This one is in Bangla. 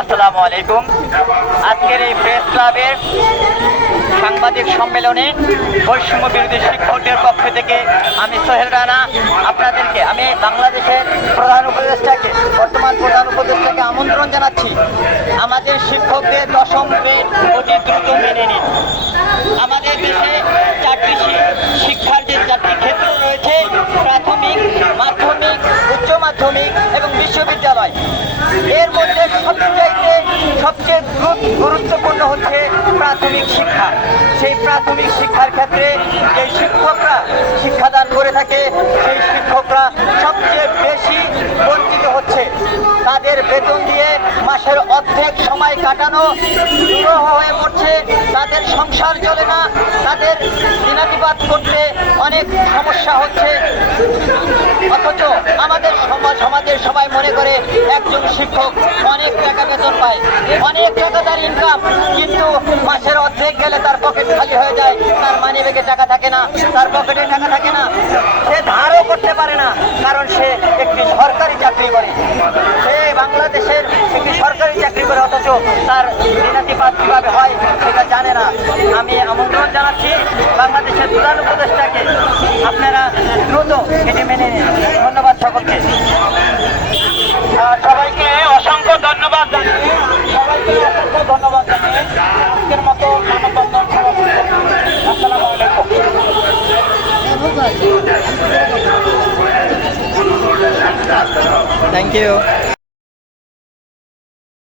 আসসালামু আলাইকুম। আজকের এই প্রেস ক্লাবের সাংবাদিক সম্মেলনে বৈষম্য বিরোধী শিক্ষকদের পক্ষ থেকে আমি সোহেল রানা আপনাদেরকে আমি বাংলাদেশের বর্তমান প্রধান উপদেষ্টাকে আমন্ত্রণ জানাচ্ছি। আমাদের শিক্ষকদের দশম গ্রেড অতি দ্রুত মেনে নিন। আমাদের দেশে চারটি শিক্ষার যে চারটি ক্ষেত্র রয়েছে, প্রাথমিক, মাধ্যমিক, উচ্চ মাধ্যমিক এবং বিশ্ববিদ্যালয়। এর মধ্যে সবচেয়ে গুরুত্বপূর্ণ হচ্ছে প্রাথমিক শিক্ষা। সেই প্রাথমিক শিক্ষার ক্ষেত্রে যে শিক্ষকরা শিক্ষাদান করে থাকে সেই শিক্ষকরা সবচেয়ে বেশি বঞ্চিত হচ্ছে। তাদের বেতন দিয়ে মাসের অর্ধেক সময় কাটানো দুরূহ হয়ে পড়ছে। তাদের সংসার চলে না, তাদের দিনাতিপাত করতে অনেক সমস্যা হচ্ছে। অথচ আমাদের সমাজের সবাই মনে করে একজন শিক্ষক অনেক টাকা বেতন পায়, অনেক টাকা তার ইনকাম, কিন্তু মাসের অর্ধেক গেলে তার পকেট খালি হয়ে যায়। তার মানি ব্যাগে টাকা থাকে না, তার পকেটে টাকা থাকে না, সে ধারও করতে পারে না, কারণ সে একটি সরকারি চাকরি করে। সে বাংলাদেশের একটি সরকারি চাকরি করে, অথচ তার দিনাতিপাত কীভাবে হয় সেটা জানে না। আমি আমন্ত্রণ জানাচ্ছি বাংলাদেশের প্রধান উপদেষ্টাকে, আপনারা দ্রুত এটি মেনে নিন। ধন্যবাদ সকলকে। সবাইকে অসংখ্য ধন্যবাদ জানিয়ে আজকের মতো মানববন্ধন সমাবেশ করছি। আসসালামু আলাইকুম। Thank you.